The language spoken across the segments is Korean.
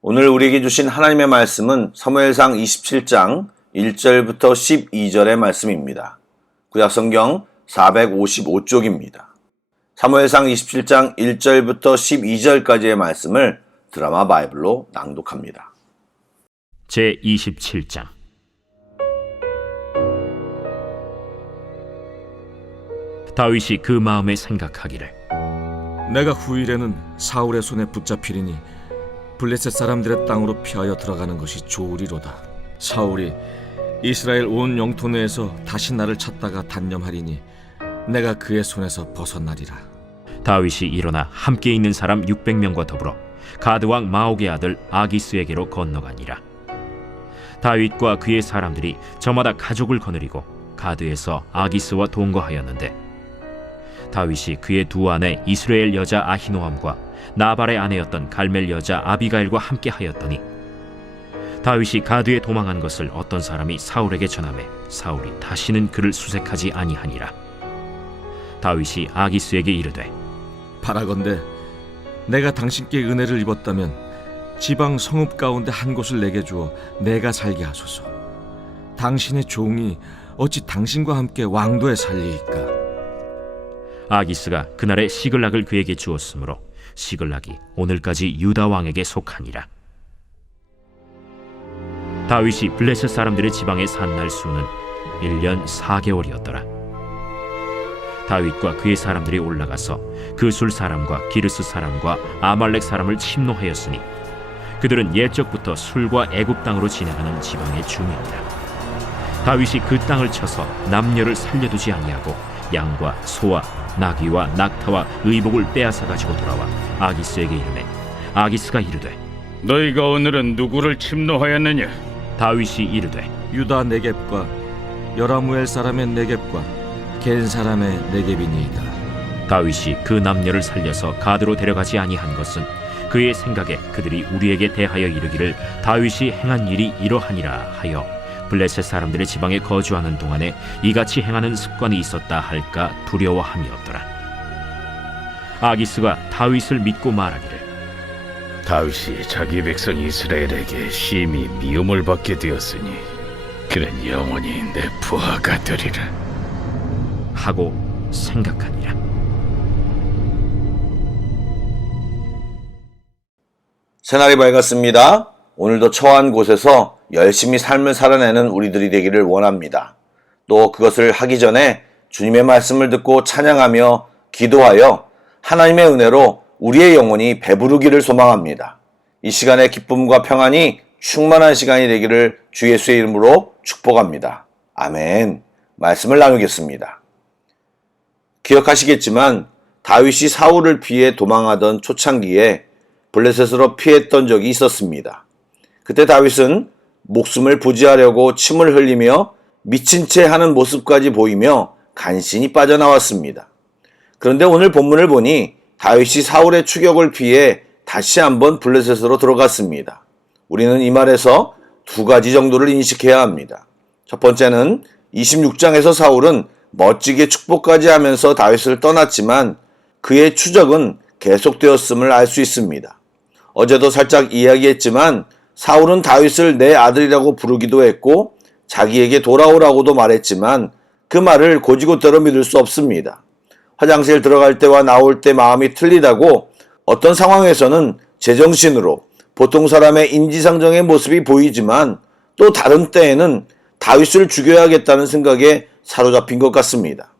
오늘 우리에게 주신 하나님의 말씀은 사무엘상 27장 1절부터 12절의 말씀입니다. 구약성경 455쪽입니다. 사무엘상 27장 1절부터 12절까지의 말씀을 드라마 바이블로 낭독합니다. 제27장. 다윗이 그 마음에 생각하기를, 내가 후일에는 사울의 손에 붙잡히리니 블레셋 사람들의 땅으로 피하여 들어가는 것이 좋으리로다. 사울이 이스라엘 온 영토 내에서 다시 나를 찾다가 단념하리니 내가 그의 손에서 벗어나리라. 다윗이 일어나 함께 있는 사람 600명과 더불어 가드왕 마옥의 아들 아기스에게로 건너가니라. 다윗과 그의 사람들이 저마다 가족을 거느리고 가드에서 아기스와 동거하였는데, 다윗이 그의 두 아내 이스라엘 여자 아히노함과 나발의 아내였던 갈멜 여자 아비가일과 함께 하였더니, 다윗이 가드에 도망한 것을 어떤 사람이 사울에게 전하매 사울이 다시는 그를 수색하지 아니하니라. 다윗이 아기스에게 이르되, 바라건대 내가 당신께 은혜를 입었다면 지방 성읍 가운데 한 곳을 내게 주어 내가 살게 하소서. 당신의 종이 어찌 당신과 함께 왕도에 살리이까? 아기스가 그날에 시글락을 그에게 주었으므로 시글락이 오늘까지 유다 왕에게 속하니라. 다윗이 블레셋 사람들의 지방에 산 날 수는 1년 4개월이었더라. 다윗과 그의 사람들이 올라가서 그술 사람과 기르스 사람과 아말렉 사람을 침노하였으니 그들은 옛적부터 술과 애굽 땅으로 지나가는 지방의 주민이라. 다윗이 그 땅을 쳐서 남녀를 살려두지 아니하고 양과 소와 나귀와 낙타와 의복을 빼앗아 가지고 돌아와 아기스에게 이르매, 아기스가 이르되, 너희가 오늘은 누구를 침노하였느냐? 다윗이 이르되, 유다 네겝과 여라무엘 사람의 네겝과 겐 사람의 네겝이니이다. 다윗이 그 남녀를 살려서 가드로 데려가지 아니한 것은 그의 생각에 그들이 우리에게 대하여 이르기를 다윗이 행한 일이 이러하니라 하여 블레셋 사람들의 지방에 거주하는 동안에 이같이 행하는 습관이 있었다 할까 두려워함이었더라. 아기스가 다윗을 믿고 말하기를, 다윗이 자기 백성 이스라엘에게 심히 미움을 받게 되었으니 그는 영원히 내 부하가 되리라. 하고 생각하니라. 새날이 밝았습니다. 오늘도 처한 곳에서 열심히 삶을 살아내는 우리들이 되기를 원합니다. 또 그것을 하기 전에 주님의 말씀을 듣고 찬양하며 기도하여 하나님의 은혜로 우리의 영혼이 배부르기를 소망합니다. 이 시간의 기쁨과 평안이 충만한 시간이 되기를 주 예수의 이름으로 축복합니다. 아멘. 말씀을 나누겠습니다. 기억하시겠지만 다윗이 사울을 피해 도망하던 초창기에 블레셋으로 피했던 적이 있었습니다. 그때 다윗은 목숨을 부지하려고 침을 흘리며 미친 채 하는 모습까지 보이며 간신히 빠져나왔습니다. 그런데 오늘 본문을 보니 다윗이 사울의 추격을 피해 다시 한번 블레셋으로 들어갔습니다. 우리는 이 말에서 두 가지 정도를 인식해야 합니다. 첫 번째는 26장에서 사울은 멋지게 축복까지 하면서 다윗을 떠났지만 그의 추적은 계속되었음을 알 수 있습니다. 어제도 살짝 이야기했지만 사울은 다윗을 내 아들이라고 부르기도 했고 자기에게 돌아오라고도 말했지만 그 말을 곧이곧대로 믿을 수 없습니다. 화장실 들어갈 때와 나올 때 마음이 틀리다고 어떤 상황에서는 제정신으로 보통 사람의 인지상정의 모습이 보이지만 또 다른 때에는 다윗을 죽여야겠다는 생각에 사로잡힌 것 같습니다.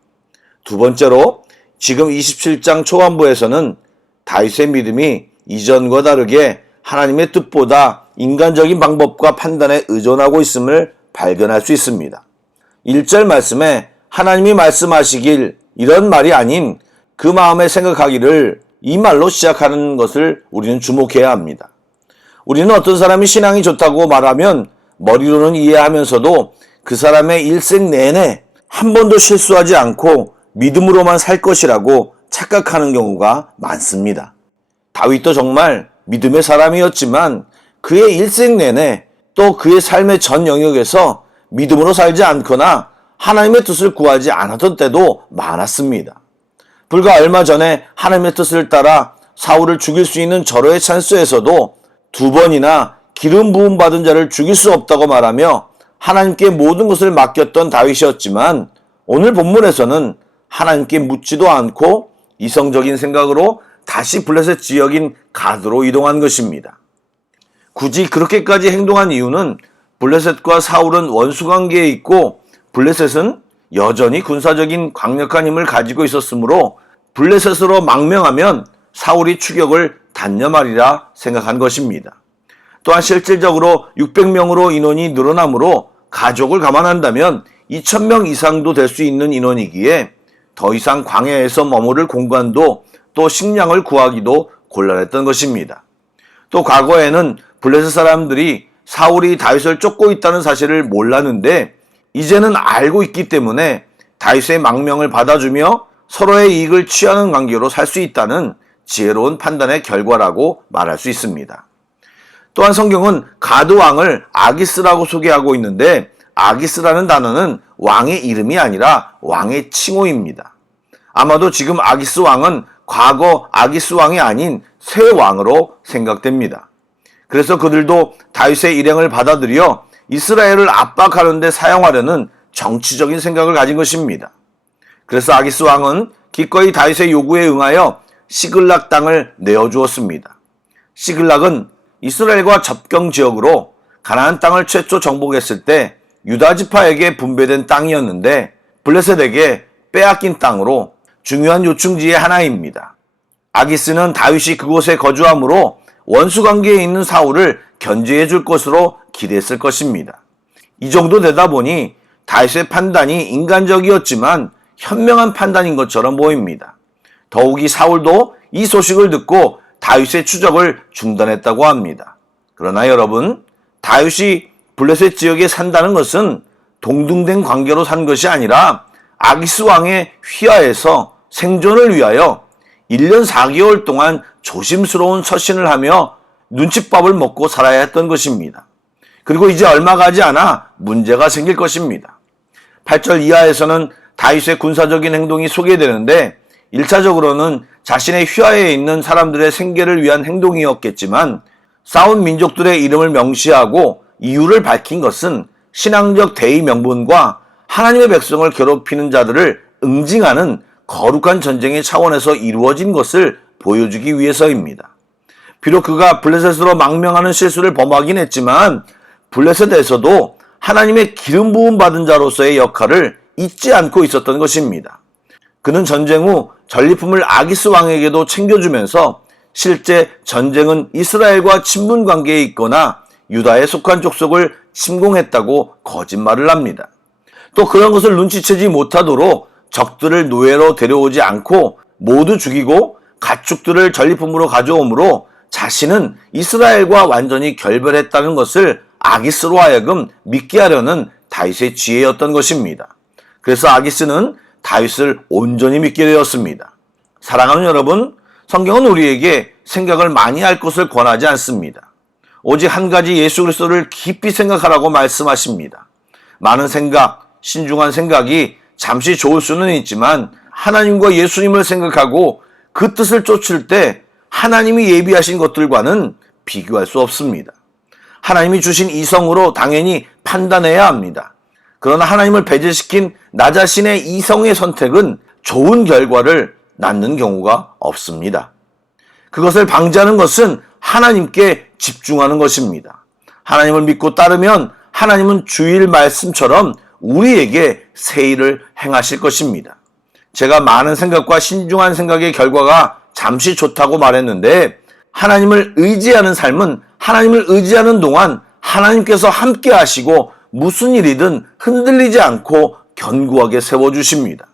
두 번째로 지금 27장 초반부에서는 다윗의 믿음이 이전과 다르게 하나님의 뜻보다 인간적인 방법과 판단에 의존하고 있음을 발견할 수 있습니다. 1절 말씀에 하나님이 말씀하시길 이런 말이 아닌 그 마음에 생각하기를 이 말로 시작하는 것을 우리는 주목해야 합니다. 우리는 어떤 사람이 신앙이 좋다고 말하면 머리로는 이해하면서도 그 사람의 일생 내내 한 번도 실수하지 않고 믿음으로만 살 것이라고 착각하는 경우가 많습니다. 다윗도 정말 믿음의 사람이었지만 그의 일생 내내 또 그의 삶의 전 영역에서 믿음으로 살지 않거나 하나님의 뜻을 구하지 않았던 때도 많았습니다. 불과 얼마 전에 하나님의 뜻을 따라 사울을 죽일 수 있는 절호의 찬스에서도 두 번이나 기름 부음 받은 자를 죽일 수 없다고 말하며 하나님께 모든 것을 맡겼던 다윗이었지만 오늘 본문에서는 하나님께 묻지도 않고 이성적인 생각으로 다시 블레셋 지역인 가드로 이동한 것입니다. 굳이 그렇게까지 행동한 이유는 블레셋과 사울은 원수관계에 있고 블레셋은 여전히 군사적인 강력한 힘을 가지고 있었으므로 블레셋으로 망명하면 사울이 추격을 단념하리라 생각한 것입니다. 또한 실질적으로 600명으로 인원이 늘어나므로 가족을 감안한다면 2000명 이상도 될 수 있는 인원이기에 더 이상 광야에서 머무를 공간도 또 식량을 구하기도 곤란했던 것입니다. 또 과거에는 블레셋 사람들이 사울이 다윗을 쫓고 있다는 사실을 몰랐는데 이제는 알고 있기 때문에 다윗의 망명을 받아주며 서로의 이익을 취하는 관계로 살 수 있다는 지혜로운 판단의 결과라고 말할 수 있습니다. 또한 성경은 가드 왕을 아기스라고 소개하고 있는데 아기스라는 단어는 왕의 이름이 아니라 왕의 칭호입니다. 아마도 지금 아기스 왕은 과거 아기스 왕이 아닌 새 왕으로 생각됩니다. 그래서 그들도 다윗의 일행을 받아들여 이스라엘을 압박하는 데 사용하려는 정치적인 생각을 가진 것입니다. 그래서 아기스 왕은 기꺼이 다윗의 요구에 응하여 시글락 땅을 내어주었습니다. 시글락은 이스라엘과 접경 지역으로 가나안 땅을 최초 정복했을 때 유다 지파에게 분배된 땅이었는데 블레셋에게 빼앗긴 땅으로 중요한 요충지의 하나입니다. 아기스는 다윗이 그곳에 거주하므로 원수 관계에 있는 사울을 견제해 줄 것으로 기대했을 것입니다. 이 정도 되다 보니 다윗의 판단이 인간적이었지만 현명한 판단인 것처럼 보입니다. 더욱이 사울도 이 소식을 듣고 다윗의 추적을 중단했다고 합니다. 그러나 여러분, 다윗이 블레셋 지역에 산다는 것은 동등된 관계로 산 것이 아니라 아기스 왕의 휘하에서 생존을 위하여 1년 4개월 동안 조심스러운 서신을 하며 눈칫밥을 먹고 살아야 했던 것입니다. 그리고 이제 얼마 가지 않아 문제가 생길 것입니다. 8절 이하에서는 다윗의 군사적인 행동이 소개되는데 1차적으로는 자신의 휘하에 있는 사람들의 생계를 위한 행동이었겠지만 싸운 민족들의 이름을 명시하고 이유를 밝힌 것은 신앙적 대의 명분과 하나님의 백성을 괴롭히는 자들을 응징하는 거룩한 전쟁의 차원에서 이루어진 것을 보여주기 위해서입니다. 비록 그가 블레셋으로 망명하는 실수를 범하긴 했지만 블레셋에서도 하나님의 기름 부음 받은 자로서의 역할을 잊지 않고 있었던 것입니다. 그는 전쟁 후 전리품을 아기스 왕에게도 챙겨주면서 실제 전쟁은 이스라엘과 친분 관계에 있거나 유다에 속한 족속을 침공했다고 거짓말을 합니다. 또 그런 것을 눈치채지 못하도록 적들을 노예로 데려오지 않고 모두 죽이고 가축들을 전리품으로 가져오므로 자신은 이스라엘과 완전히 결별했다는 것을 아기스로 하여금 믿게 하려는 다윗의 지혜였던 것입니다. 그래서 아기스는 다윗을 온전히 믿게 되었습니다. 사랑하는 여러분, 성경은 우리에게 생각을 많이 할 것을 권하지 않습니다. 오직 한 가지 예수 그리스도를 깊이 생각하라고 말씀하십니다. 많은 생각, 신중한 생각이 잠시 좋을 수는 있지만 하나님과 예수님을 생각하고 그 뜻을 쫓을 때 하나님이 예비하신 것들과는 비교할 수 없습니다. 하나님이 주신 이성으로 당연히 판단해야 합니다. 그러나 하나님을 배제시킨 나 자신의 이성의 선택은 좋은 결과를 낳는 경우가 없습니다. 그것을 방지하는 것은 하나님께 집중하는 것입니다. 하나님을 믿고 따르면 하나님은 주일 말씀처럼 우리에게 새 일을 행하실 것입니다. 제가 많은 생각과 신중한 생각의 결과가 잠시 좋다고 말했는데 하나님을 의지하는 삶은 하나님을 의지하는 동안 하나님께서 함께 하시고 무슨 일이든 흔들리지 않고 견고하게 세워주십니다.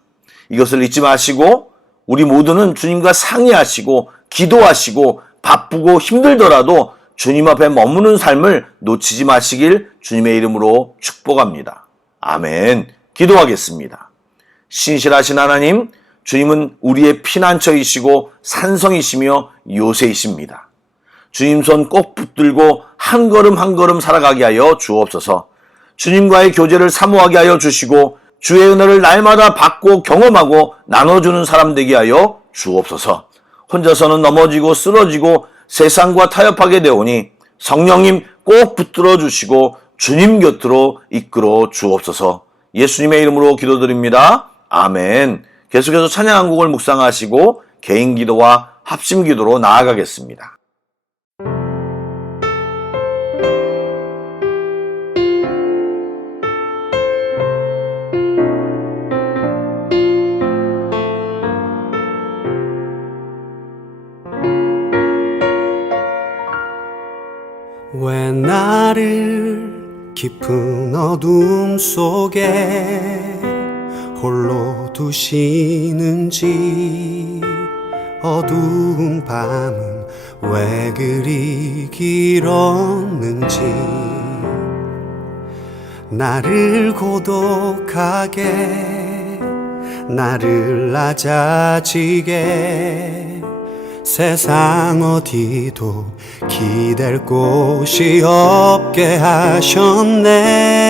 이것을 잊지 마시고 우리 모두는 주님과 상의하시고 기도하시고 바쁘고 힘들더라도 주님 앞에 머무는 삶을 놓치지 마시길 주님의 이름으로 축복합니다. 아멘. 기도하겠습니다. 신실하신 하나님, 주님은 우리의 피난처이시고 산성이시며 요새이십니다. 주님 손 꼭 붙들고 한 걸음 한 걸음 살아가게 하여 주옵소서. 주님과의 교제를 사모하게 하여 주시고 주의 은혜를 날마다 받고 경험하고 나눠주는 사람 되게 하여 주옵소서. 혼자서는 넘어지고 쓰러지고 세상과 타협하게 되오니 성령님 꼭 붙들어 주시고 주님 곁으로 이끌어 주옵소서. 예수님의 이름으로 기도드립니다. 아멘. 계속해서 찬양 한 곡을 묵상하시고 개인 기도와 합심 기도로 나아가겠습니다. 왜 나를 깊은 어둠 속에 홀로 두시는지, 어두운 밤은 왜 그리 길었는지, 나를 고독하게, 나를 낮아지게, 세상 어디도 기댈 곳이 없게 하셨네.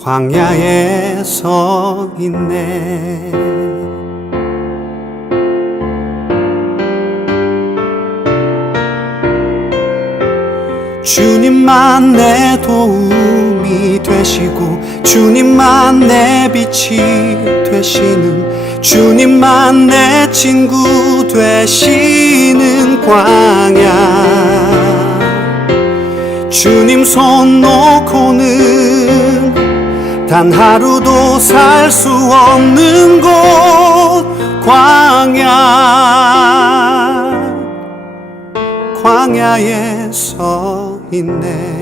광야에 서 있네. 주님만 내 도움이 되시고 주님만 내 빛이 되시는, 주님만 내 친구 되시는 광야. 주님 손 놓고는 단 하루도 살 수 없는 곳 광야에 서 있네.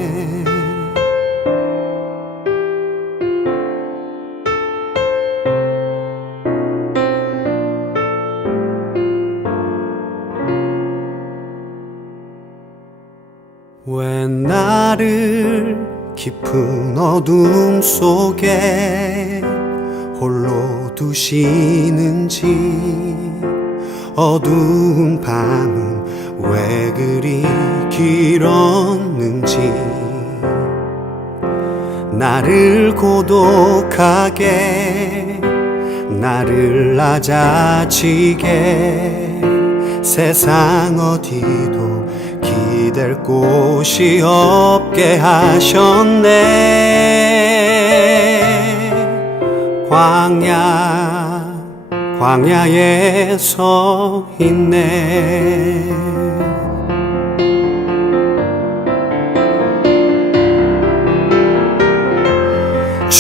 왜 나를 깊은 어둠 속에 홀로 두시는지, 어두운 밤은 왜 그리 길었는지, 나를 고독하게, 나를 낮아지게 세상 어디도 기댈 곳이 없게 하셨네. 광야에 서 있네.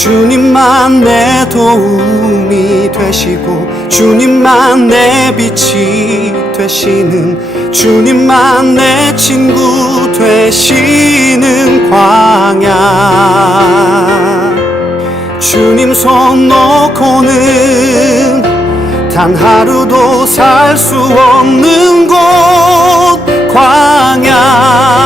주님만 내 도움이 되시고 주님만 내 빛이 되시는 주님만 내 친구 되시는 광야. 주님 손 놓고는 단 하루도 살 수 없는 곳 광야.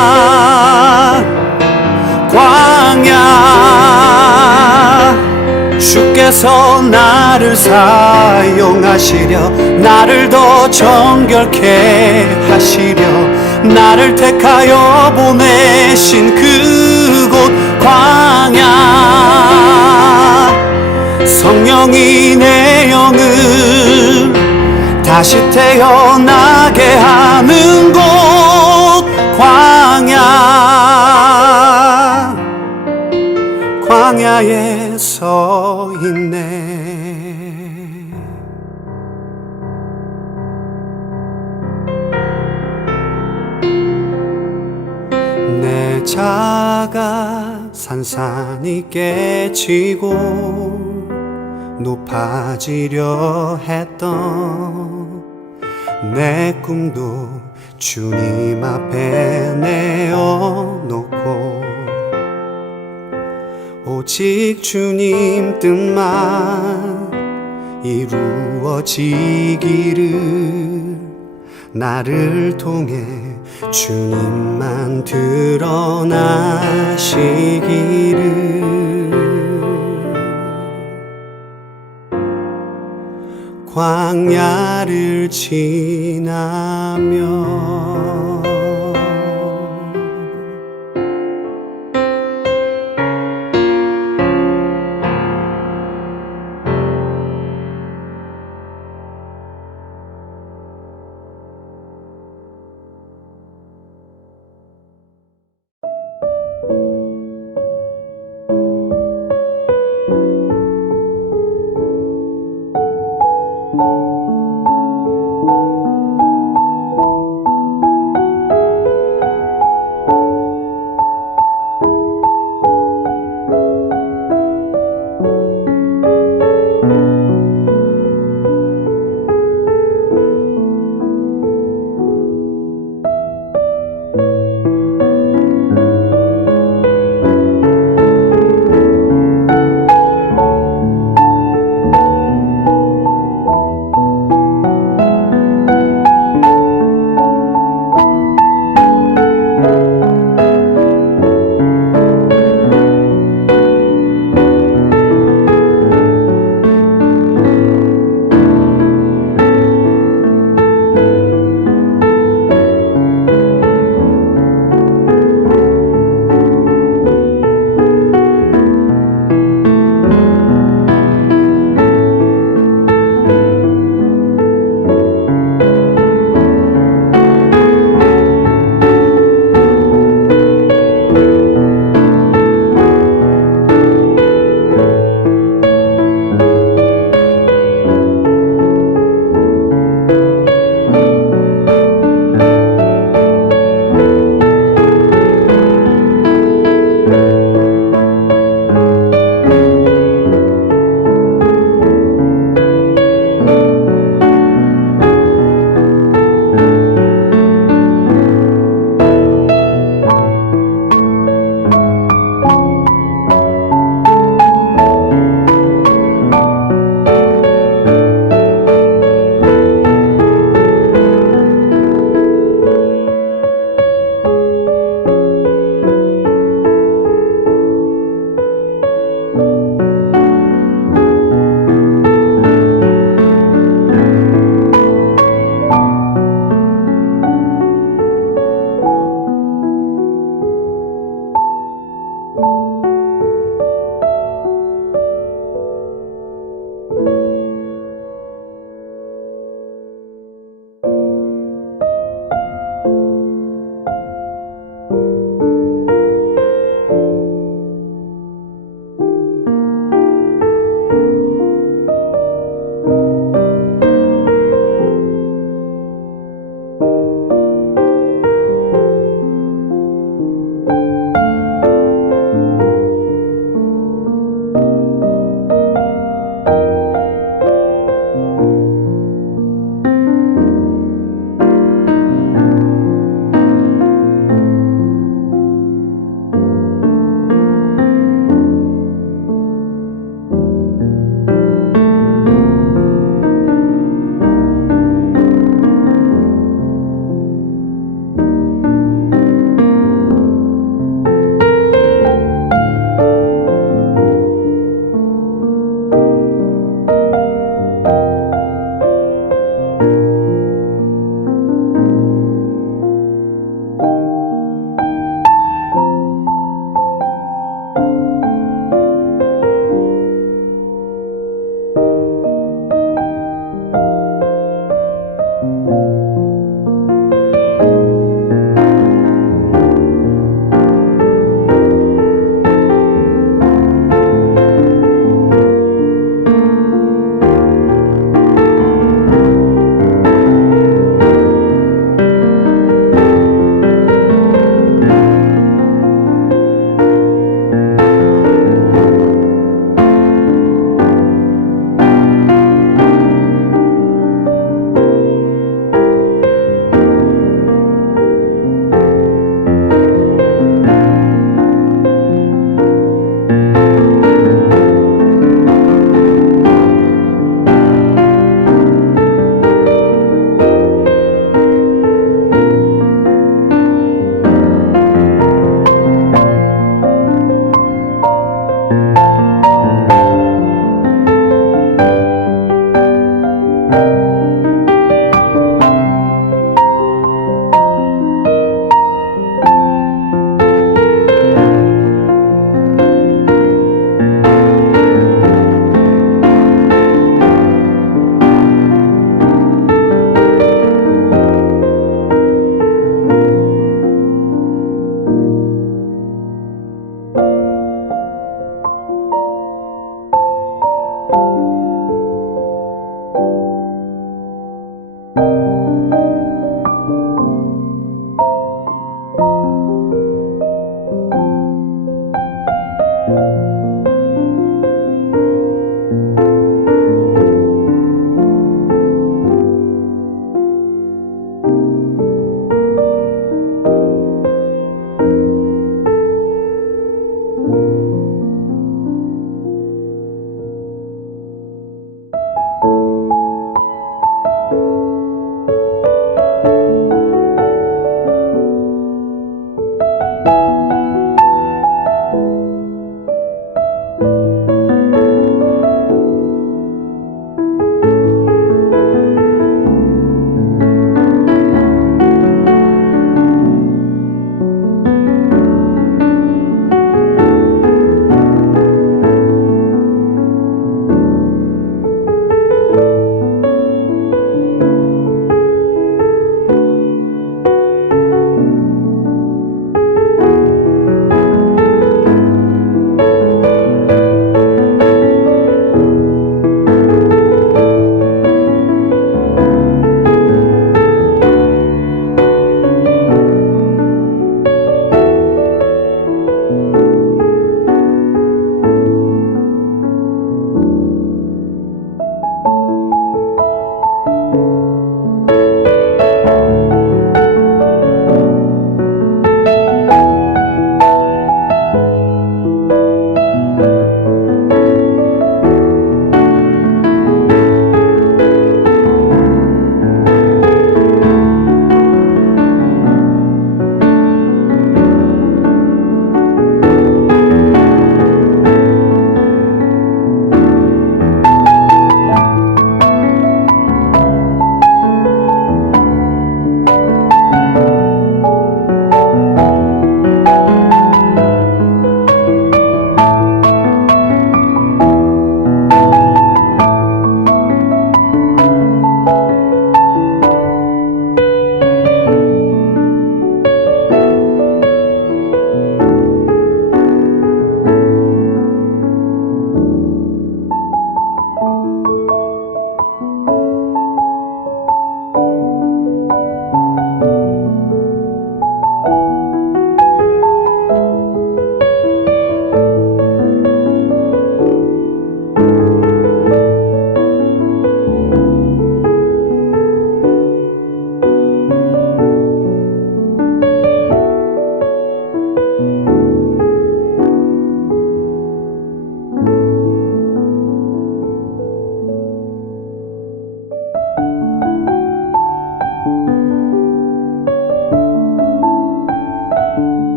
주께서 나를 사용하시려 나를 더 정결케 하시려 나를 택하여 보내신 그곳 광야. 성령이 내 영을 다시 태어나게 하는 곳 광야에 서 있네. 내 자가 산산이 깨지고 높아지려 했던 내 꿈도 주님 앞에 내어놓고 오직 주님 뜻만 이루어지기를 나를 통해 주님만 드러나시기를. 광야를 지나며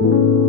있습니다.